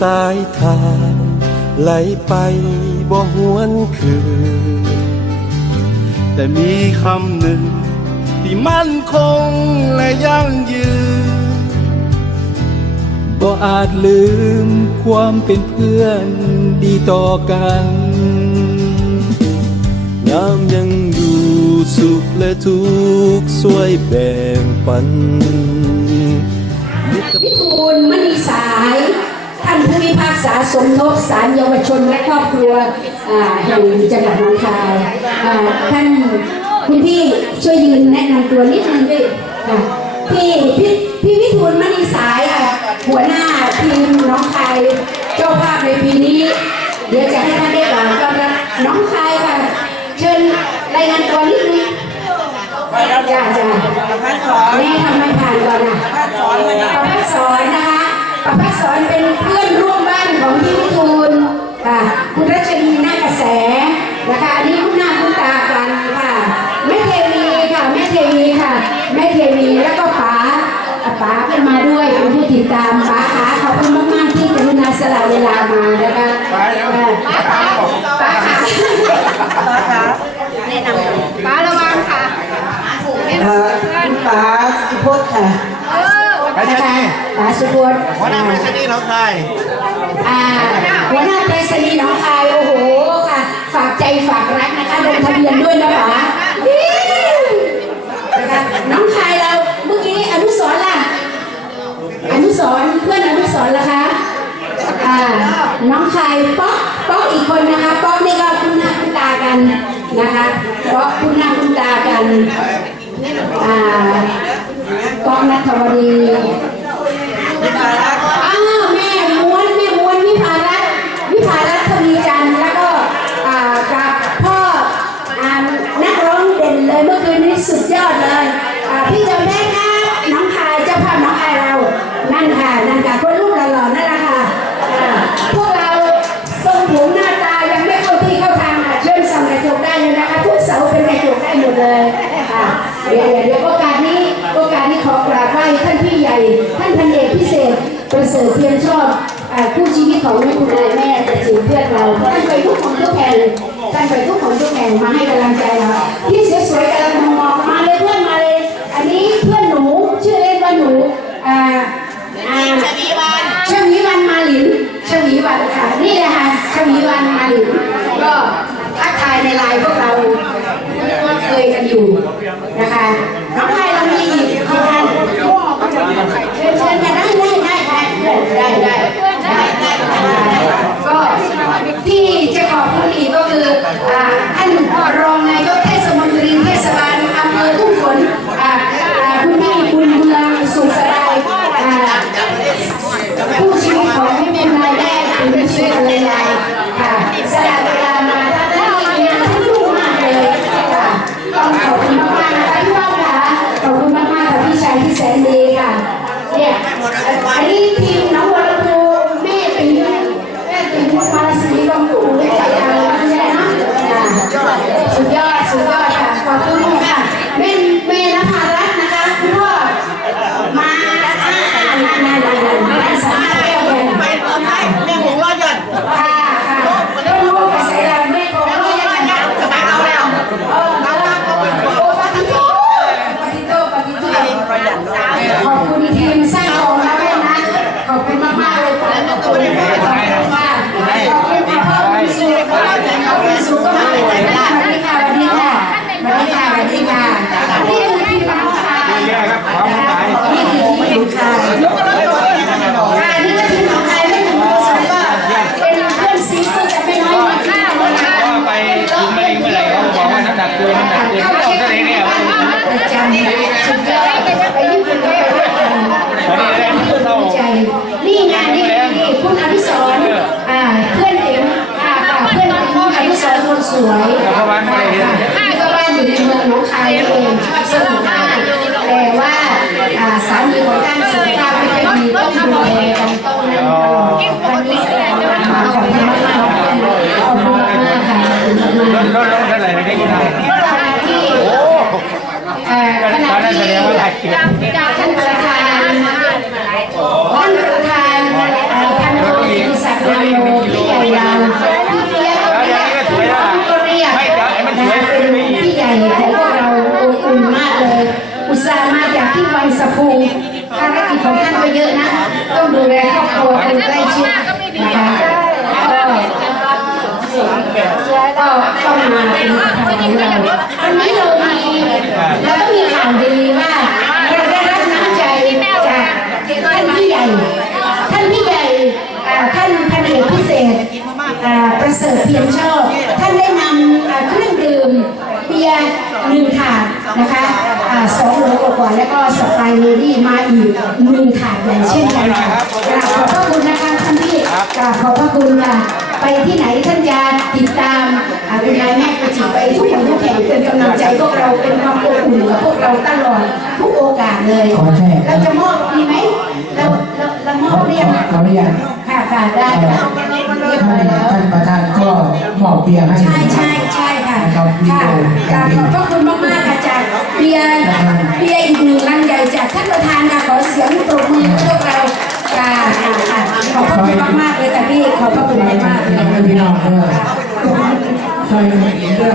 สายทานไหลไปบ่หวนคืน แต่มีคำหนึ่งที่มั่นคงและยั่งยืนบ่อาจลืมความเป็นเพื่อนดีต่อกันยามยังอยู่สุขและทุกข์ช่วยแบ่งปันวิทูลมณีสาย ท่านผู้พิพากษาสมทบศาลเยาวชนและครอบครัวอ่าแห่งจังหวัดหนองคายอ่าท่านคุณพี่ช่วยยืนแนะนำตัวนิดนึงด้วยค่ะพี่พี่พี่วิทูลมณีสายค่ะหัวหน้าทีมหน้องคายเจ้าภาพในปีนี้ เดี๋ยวจะให้ท่านได้กล่าวต้อนรับหน้องคายค่ะเชิญรายงานตัวนิดนึงจ้าจ้าแม่ทำไมผ่านก่อนอะประพัฒสอนนะคะ ประพัฒสอนเป็นเพื่อนร่วมบ้านของพี่วิทูลค่ะคุณรัชนีหน้ากระแสนะคะอันนี้คุณหน้าคุณตากันค่ะแม่เทวีค่ะแม่เทวีค่ะแม่เทวีแล้วก็ ป๋าสุพจน์หัวหน้าไปเชนีน้องคายอ่าหัวหน้าไปรษณีย์หน้องคายโอ้โหค่ะ ฝากใจฝากรักนะคะลงทะเบียนด้วยนะป๋านะคะน้องคายเราเมื่อกี้อนุสรณ์ล่ะ อนุสรณ์เพื่อนอนุสรณ์ล่ะคะอ่าน้องคายป๊อกป๊อกอีกคนนะคะป๊อกนี่ก็คุณหน้าคุณตากันนะคะป๊อกคุณหน้าคุณตากันอ่าป๊อกนัทวดี อ้ ประเสริฐเพียรชอบอ่าคู่ชีวิตของแม่คุณนายแม่แต่จิ๋วเพื่อนเราท่านไปทุกคนทุกแห่งท่านไปทุกคนทุกแห่งมาให้กำลังใจเราที่สวยๆกำลังมองมาเลยเพื่อนมาเลย อันนี้เพื่อนหนูชื่อเล่นว่าหนูอ่าอ่าชวีวันชวีวันมาหลินชวีวันค่ะนี่แหละค่ะชวีวันมาหลินก็ทักทายในไลน์พวกเราก็เคยกันอยู่นะคะ แล้วก็สไปร์เลดี้มาอีกหนึ่งถาดใหญ่เช่นกันค่ะกราบขอบพระคุณนะคะท่านพี่กราบขอบพระคุณค่ะไปที่ไหนท่านจะติดตามอาคุณนายแม่กระจิไปทุกคนทุกแห่งเป็นกำลังใจพวกเราเป็นความอบอุ่นกับพวกเราตลอดทุกโอกาสเลยเราจะมอบดีไหมเราเราเรามอบเรียงขออนุญาต ค่ะค่ะได้ค่ะเรียบร้อยแล้วท่านประธานก็มอบเบียร์ให้ ใช่ใช่ใช่ค่ะนะครับค่ะกราบขอบพระคุณมากๆค่ะจากเบียร์เบียร์อีกหนึ่งลังใหญ่จากท่านประธานค่ะขอเสียงปรบมือให้พวกเราค่ะค่ะค่ะขอบพระคุณมากๆเลยค่ะพี่ขอบพระคุณมากๆเลยให้พี่น้องเด้อใส่เองเด้อ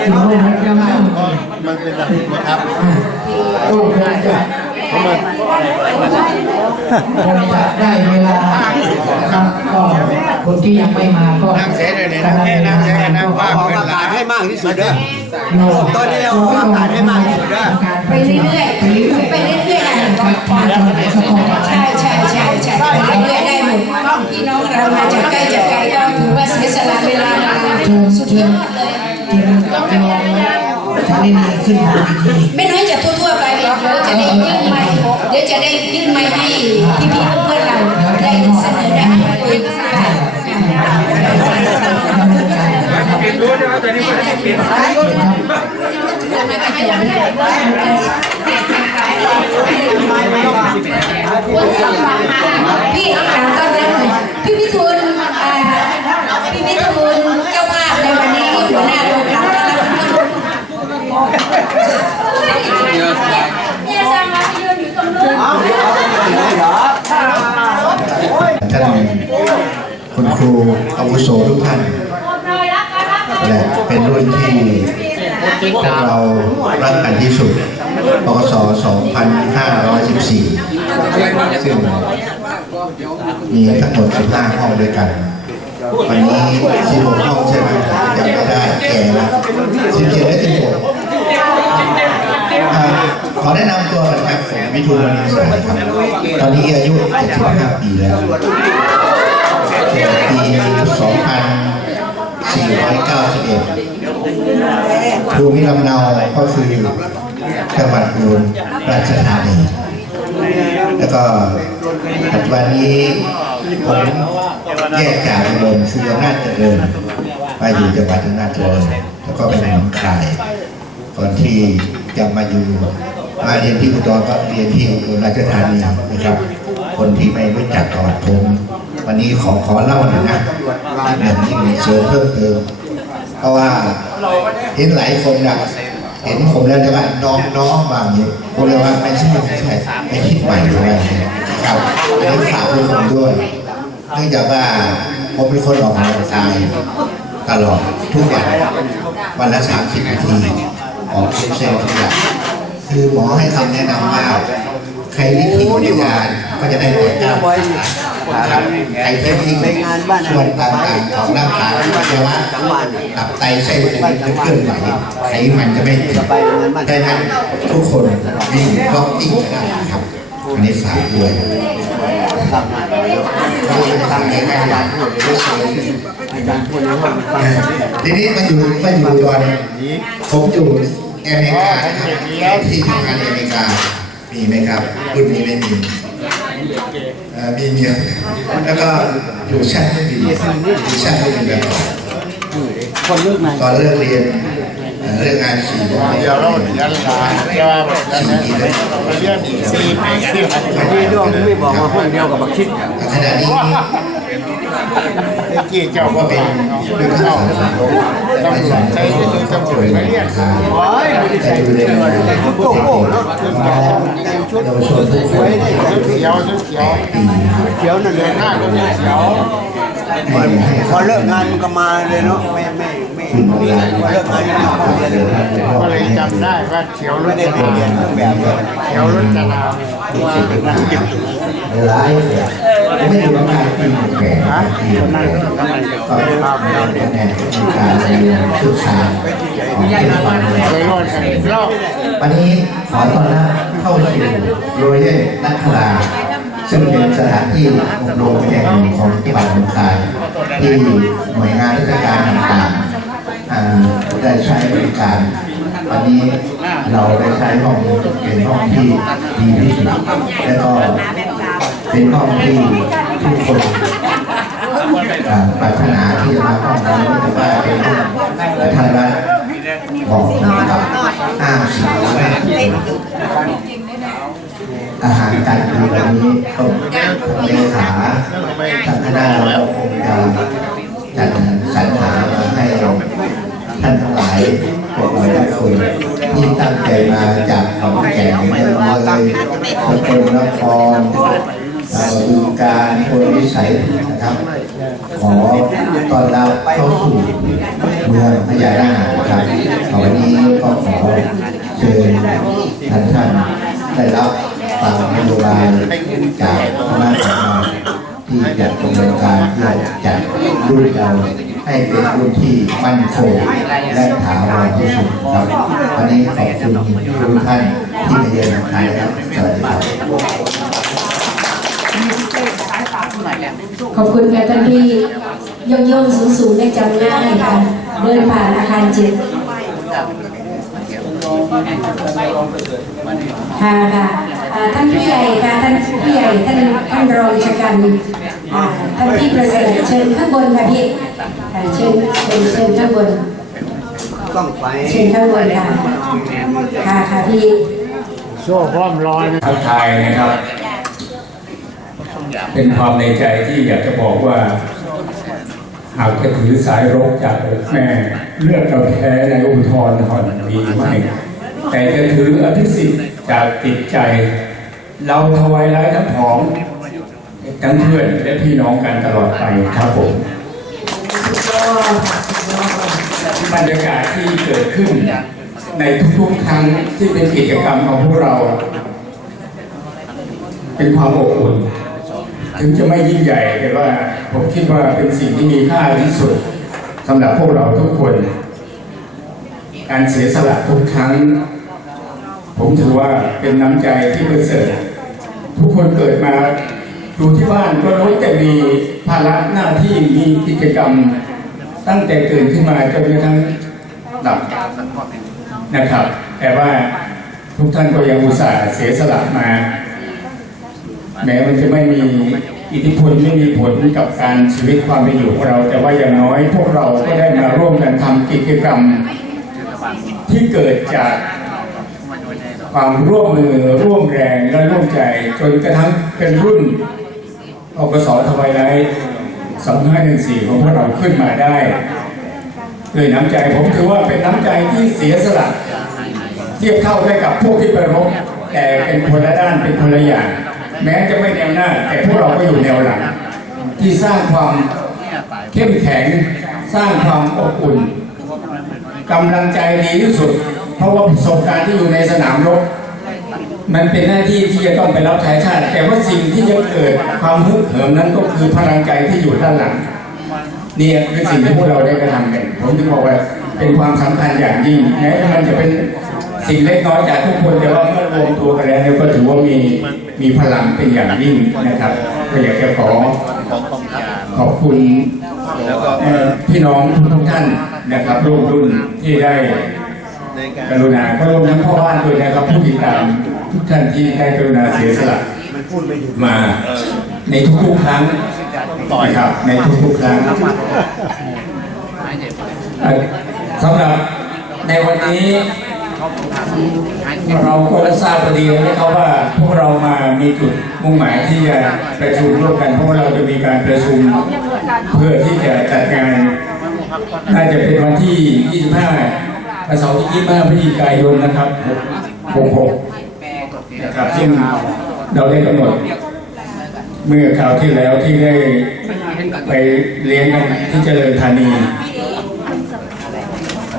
ถึงวันนี้ยังไม่มันเป็นแบบนี้นะครับก็คงจะ คงจะได้เวลานะครับก็คนที่ยังไม่มาก็นั่งเสียเลยเนี่ยนั่งแค่นั่งเสียนั่งว่างเป็นหลายให้มากที่สุดเด้อตอนนี้เอาอากาศให้มากที่สุดเด้อไปเรื่อยๆไปเรื่อยๆค่ะใช่ใช่ใช่ใช่ไปเรื่อยๆได้หมดพี่น้องเรามาจากใกล้จากไกลก็ถือว่าเสียสละเวลามาเชิญสุดยอดเลยเชิญรองชาลินีขึ้นมาอีกทีไม่น้อยจากทั่ว จะได้ยื่นไมค์เดี๋ยวจะได้ยื่นไมค์ให้พี่เพื่อนเราได้เสนอได้คุยค่ะดำเนินการนะครับพี่ถามต้อนรับหน่อยพี่พิทูลอ่าพี่พิทูลเจ้าภาพในวันนี้หัวหน้าโรงรับต้อนรับเนี่ยสั่งมาให้ยืนอยู่ตรงนู้น ท่านคุณครูอาวุ โสทุกท่านและเป็นรุ่นที่พวกเรารักกันที่สุดปกส2514 ซึ่งมีทั้งหมด 15 ห้องด้วยกัน วันนี้16ห้องใช่ไหมยังไม่ได้แก่แล้ว17และ16อ่าขอแนะนำตัวก่อนครับผมวิทูลมณีสายครับ ตอนนี้อายุ75ปีแล้ว ปี2491ภูมิลำเนาก็คือจังหวัดอุบลราชธานี แล้วก็ปัจจุบันนี้ผมแยกจากอุบลคืออำนาจเจริญมาอยู่จังหวัดอำนาจเจริญแล้วก็เป็นหนองคายก่อนที่จะมาอยู่มาเรียนที่อุดรก็เรียนที่อุบลราชธานีนะครับ คนที่ไม่รู้จักประวัติผม วันนี้ขอขอเล่าหน่อยนะนิดหนึ่งที่มีเสริมเพิ่มเติม เพราะว่าเห็นหลายคนนะเห็นผมแล้วจะว่าน้องน้องบางอย่างผมเลยว่าไม่ใช่ไม่ใช่ไม่คิดใหม่อะไรนะครับอันนี้ฝากทุกคนด้วยเนื่องจากว่าผมเป็นคนออกกำลังกายตลอดทุกวันวันละ30นาทีออกเซลล์ทุกอย่างคือหมอให้คำแนะนำว่าใครที่ขี่ในงานก็จะได้แต่ก้าวขา นะครับใครที่วิ่งส่วนต่างๆของร่างกายก็จะว่าตับไตไส้พุงจะเคลื่อนไหวไขมันจะไม่ติดดังนั้นทุกคนวิ่งร็อกติ้งได้ครับอันนี้ฝากด้วยทีนี้มาอยู่มาอยู่ตอนผมอยู่อเมริกาครับที่ทำงานในอเมริกามีไหมครับรุ่นนี้ไม่มี เอ่อมีเมียแล้วก็อยู่ชั้นไม่มีอยู่ชั้นไม่มีแบบคนเลิกงานตอนเลิกเรียนเอ่อเลิกงานสี่โมงเดี๋ยวเราเรียนหลานเดี๋ยวเราเรียนเรียนสี่ปีสี่ปีที่ดวงไม่บอกมาคนเดียวกับบักคิดขณะนี้เกี้เจ้าก็เป็นเป็นเข้า ตำรวจใช้ที่สุดตำรวจไม่เรียกโอ้ยไม่ได้ใส่ดูเลยโอ้โหเนาะชุดชุดสวยๆชุดเขียวชุดเขียวเขียวนั่นเลยหน้าก็เขียวพอเลิกงานก็มาเลยเนาะไม่ไม่ไม่คุณมงคลวัดต่อครับเดินทางไปพ่อก็เลยจำได้ว่าเขียวรถจะนาเขียวรถจะนาหลา ไม่ดูว่าที่แก่ที่แก่ก็เป็นแนวการเรียนศึกษาของเทศบาลเคยรอดกันวันนี้ขอต้อนรับเข้าสู่โรเยลนักคราซึ่งเป็นสถานที่อบรมแห่งหนึ่งของจังหวัดสงขลาที่หน่วยงานราชการต่างๆได้ใช้บริการวันนี้เราได้ใช้ห้องเป็นห้องที่ดีที่สุดและก็ เป็นห้องที่ทุกคนปรารถนาที่จะมาห้องนี้ไม่ว่าเป็นห้องท่านรัฐบอกนะครับอ้างสินค้าอาหารการกินวันนี้ก็เลขาทางคณะเราคงจะจัดสรรหามาให้เราท่านทั้งหลายพวกเราทุกคนที่ตั้งใจมาจากขอนแก่นเมืองเลยสกลนคร เอ่อบึงการโพธิวิสัยนะครับ ขอตอนรับเข้าสู่เมืองพญานาคนะครับวันนี้ก็ขอเชิญท่านท่านได้รับฟังนโยบายจากคณะของเราที่จะดำเนินการเพื่อจัดรุ่นเราให้เป็นรุ่นที่มั่นคงและถาวรที่สุดครับวันนี้ขอบคุณทุกท่านที่มาเยือนไทยครับสวัสดีครับ ขอบคุณค่ะท่านพี่ย่องย่องสูงสูงได้จำง่ายค่ะ เดินผ่านอาคารเจิตค่ะค่ะท่านผู้ใหญ่ค่ะท่านผู้ใหญ่ท่านท่านรองชกันท่านพี่ประเสริฐเชิญข้างบนค่ะพี่เชิญเชิญเชิญข้างบนเชิญข้างบนค่ะค่ะค่ะพี่โซ่พร้อมร้อนทักทายนะครับ เป็นความในใจที่อยากจะบอกว่า หากจะถือสายรกจากอกแม่ เลือดเราแท้ในอุทธรณ์หอนมีไม่ แต่จะถืออภิสิทธิ์จากจิตใจ เราถวายร้ายทั้งผองทั้งเพื่อนและพี่น้องกันตลอดไปครับผมบรรยากาศที่เกิดขึ้นในทุกๆครั้งที่เป็นกิจกรรมของพวกเรา เป็นความอบอุ่น ถึงจะไม่ยิ่งใหญ่แต่ว่าผมคิดว่าเป็นสิ่งที่มีค่าที่สุดสำหรับพวกเราทุกคน การเสียสละทุกครั้ง ผมถือว่าเป็นน้ำใจที่ประเสริฐทุกคนเกิดมาอยู่ที่บ้านก็ล้วนแต่มีภาระหน้าที่มีกิจกรรม ตั้งแต่ตื่นขึ้นมาจนกระทั่งหลับนะครับ แต่ว่าทุกท่านก็ยังอุตส่าห์เสียสละมา แม้มันจะไม่มีอิทธิพลไม่มีผลกับการชีวิตความเป็นอยู่ของเรา แต่ว่าอย่างน้อยพวกเราก็ได้มาร่วมกันทำกิจกรรม ที่เกิดจากความร่วมมือร่วมแรงและร่วมใจจนกระทั่งเป็นรุ่นอกสทวายไลท์2514ของพวกเราขึ้นมาได้ด้วยน้ำใจผมถือว่าเป็นน้ำใจที่เสียสละ เทียบเท่าได้กับพวกที่ไปรบแต่เป็นคนละด้านเป็นคนละอย่าง แม้จะไม่แนวหน้า แต่พวกเราก็อยู่แนวหลัง ที่สร้างความเข้มแข็งสร้างความอบอุ่นกำลังใจดีที่สุด เพราะว่าประสบการณ์ที่อยู่ในสนามรบมันเป็นหน้าที่ที่จะต้องไปรับใช้ชาติ แต่ว่าสิ่งที่จะเกิดความฮึกเหิมนั้นก็คือพลังใจที่อยู่ด้านหลังเนี่ยคือสิ่งที่พวกเราได้กระทำกันผมจึงบอกว่าเป็นความสำคัญอย่างยิ่งแม้ว่ามันจะเป็น สิ่งเล็กน้อยจากทุกคนแต่ว่าเมื่อรวมตัวกันแล้วเนี่ยก็ถือว่ามีมีพลังเป็นอย่างยิ่งนะครับก็อยากจะขอขอบคุณพี่น้องทุกท่านนะครับร่วมรุ่นที่ได้กรุณาก็รวมทั้งพ่อบ้านด้วยนะครับผู้ติดตามทุกท่านที่ได้กรุณาเสียสละมาในทุกๆครั้งนะครับ ในทุกๆครั้งสำหรับในวันนี้ เราก็ได้ทราบพอดีนะครับว่าพวกเรามามีจุดมุ่งหมายที่จะประชุมร่วมกันเพราะว่าเราจะมีการประชุมเพื่อที่จะจัดงานน่าจะเป็นวันที่ 25วันเสาร์ที่25พฤศจิกายนนะครับ66นะครับซึ่งเราได้กำหนดเมื่อคราวที่แล้วที่ได้ไปเลี้ยงกันที่เจริญธานี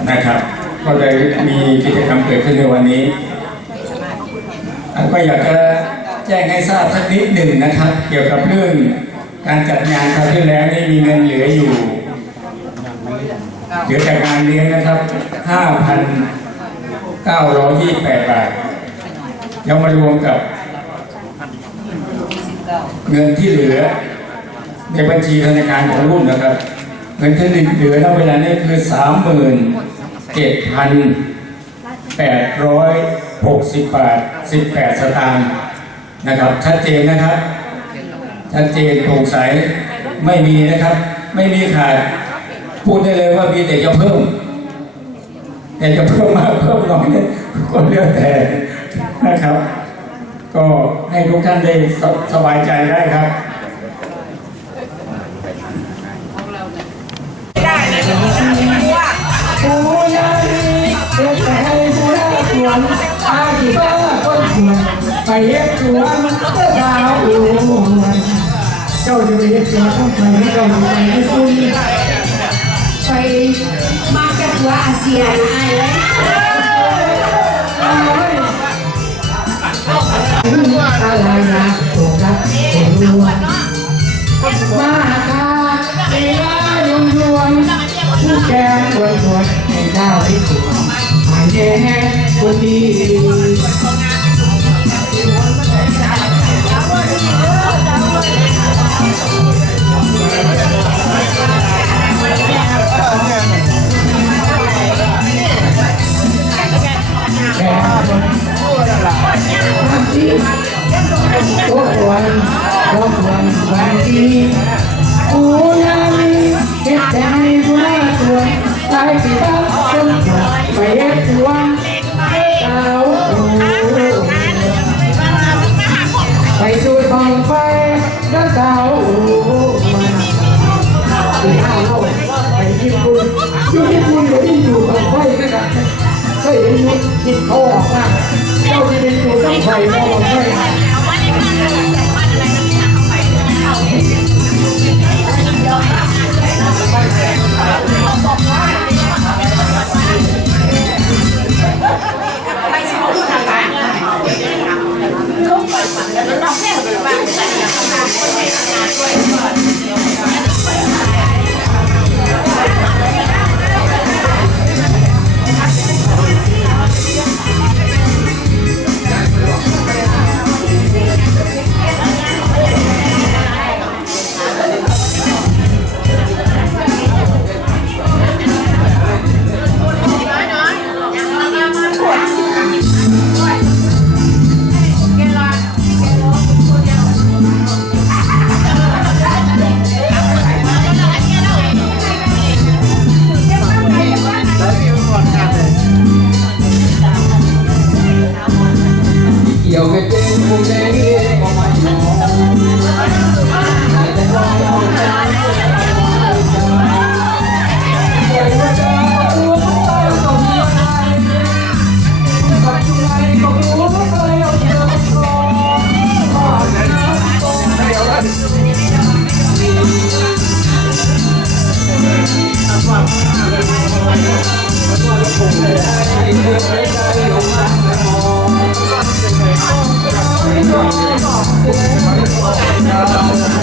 นะครับ ก็เลยมีกิจกรรมเกิดขึ้นในวันนี้อะก็อยากจะแจ้งให้ทราบสักนิดหนึ่งนะครับ เกี่ยวกับเรื่องการจัดงานคราวที่แล้วนี่มีเงินเหลืออยู่เหลือจากงานเลี้ยงนะครับ 5,928 บาทยังมารวมกับ เงินที่เหลือ ในบัญชีธนาคารของรุ่นนะครับ เงินที่เหลือณเวลานี้คือ 37,860บาท18สตางค์นะครับ ชัดเจนนะครับ ชัดเจนโปร่งใสไม่มีนะครับ ไม่มีขาดพูดได้เลยว่ามีแต่จะเพิ่มแต่จะเพิ่มมากเพิ่มน้อยเนี่ยก็เลือกแต่นะครับ ก็ให้ทุกท่านได้สสบายใจได้ครับ เด็กไปให้ผู้รักสวนอาที่บ้าคนสวนไปเย็บสวนเจ้าสาวอูนเจ้าจะไปเย็บสวนต้องไปให้เจ้าอยู่ไปให้คุณไปมาจากหัวอาเซียนอายเลยอะไรนะตครับโตรวนมาคาเอลายนรวนผู้แกงรวนรวนให้เจ้าที่ถูกหาย แน่คนดีแก่คนทำที่ทุกวันทุกวันวันดีอูยามีเก็บแต่ให้ผู้น่าตัวตายที่ ผู้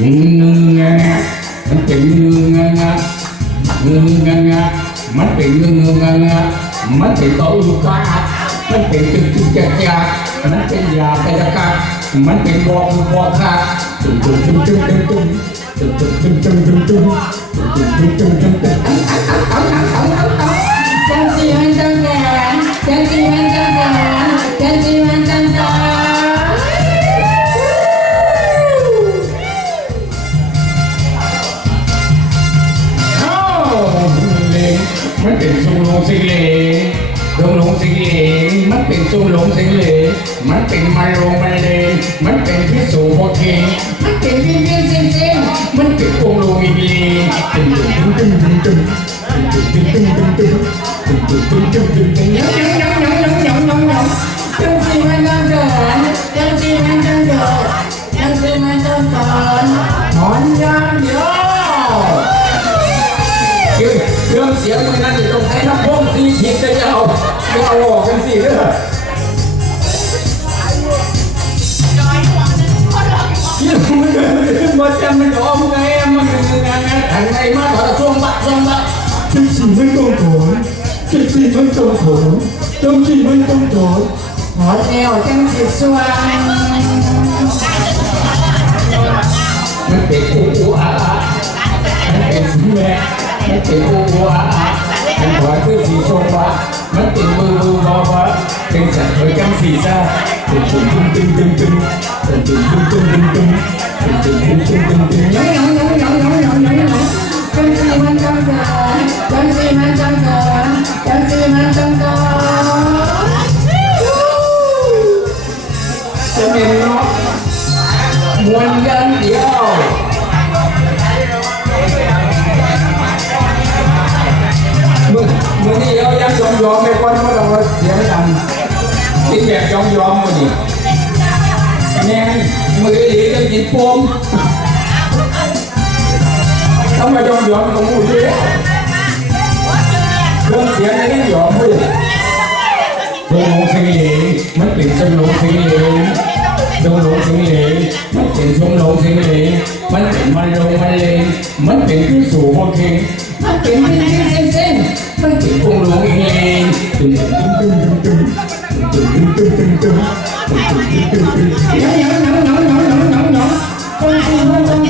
ngưng nga nga mắt tình ngưng nga nga ngưng nga nga mắt tình ngưng ngưng nga nga mắt tình tổ dục ca mắt tình chung chung cha cha mắt tình già ta cha ca mắt tình bò phụ bò tha chung chung chung chung chung chung chung chung chung chung chung chung chung từng từng từng từng từng Jangan sih, jangan jangan, jangan sih, jangan jangan, jangan sih, jangan jangan. งมันเป็นสุงลงสิงเลงลงลงสิงเลงมันเป็นสุงลงสิงเลงมันเป็นมาลงมาเลงมันเป็นพิสูโพเท เครื่องเสียงมันนั่นอยู่ตรงไหนถ้าพงสีผิดจะเอาจะเอาออกกันสิเด้อยี่ห้อมันขึ้นมาจำมันออมไงมันงานงานทางไงมาต่อช่วงบักช่วงบักจังสีไม่ต้องถอนจังสีไม่ต้องถอนจังสีไม่ต้องถอนหอดแนวจังสิสว่างมันเป็นอูอูอาอามันเป็นสีแม่ มันเป็นอูอูอาอามันถอยคือสีส้มวะมันเป็นมือมือบอบะเป็นสัตว์เคยจังสีซ่าตึงตึงตึงตึงตึงตึงตึงตึงตึงตึงตึงตึงตึงตึงตึงตึงตึงยังยังยังยังยังยังยังยังจังสีมันจังเกินจังสีมันจังเกินจังสีมันจังเกินจะเป็นเนาะมวนยันเดียว ยังยอมยอมไปก่อนเพราะเราเสียงดังกินแบบยอมยอมมึงนี่แม่งมือดีจะกินปมทำไมยอมยอมกับมึงดิเครื่องเสียงในนี้หยอมพูดทรงลงเสียงเหลงมันเป็นทรงลงเสียงเหลงทรงลงเสียงเหลงมันเป็นทรงลงเสียงเหลงมันเป็นมันลงมันเลงมันเป็นขึ้นสู่พวกเข่งมันเป็น เป็นเป็นเส้นเส้นมันเป็นพวงลงเองตึงตึงตึงตึงตึงตึงตึงตึงตึงตึงตึงตึงตึงตึงตึงหนังหนังหนังหนังหนังหนังหนังจังสีมันจังหอน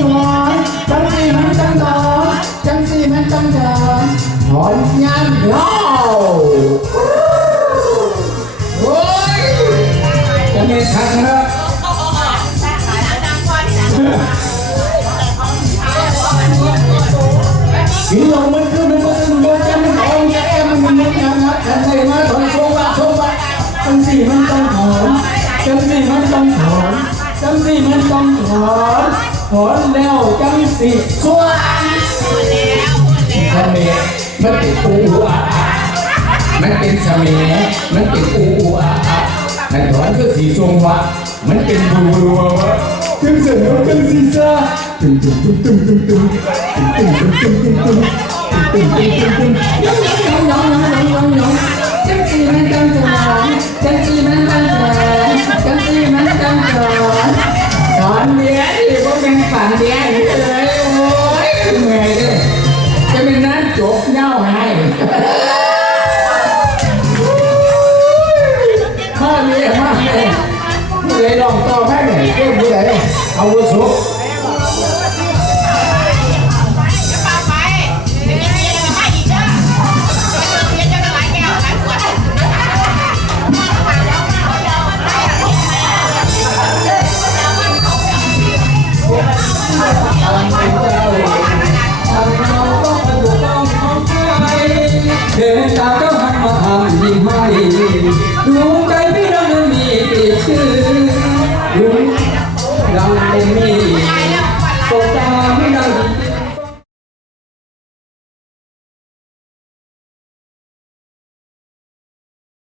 สีสวงสมัมันเป็นอูอามันเป็นสมัมันเป็นอูอูอาอาแต่ถอนก็สีทรงวะมันเป็นบูรัววะถึงเสียงถึงสีซ่าตึงตึงตึงตึงตึงตึงตึงตึงตึงตึงตึงตึงตึงตึงตึงตึงน้องน้องน้องน้องน้องน้องจังสีมันจังหอนจังสีมันจังหอนจังสีมันจังหอนสอนเดียดีพวกยังฝันเดียนี่เลย อาวุโสเดินตามเจ้าหันมาทำยิ่งให้ด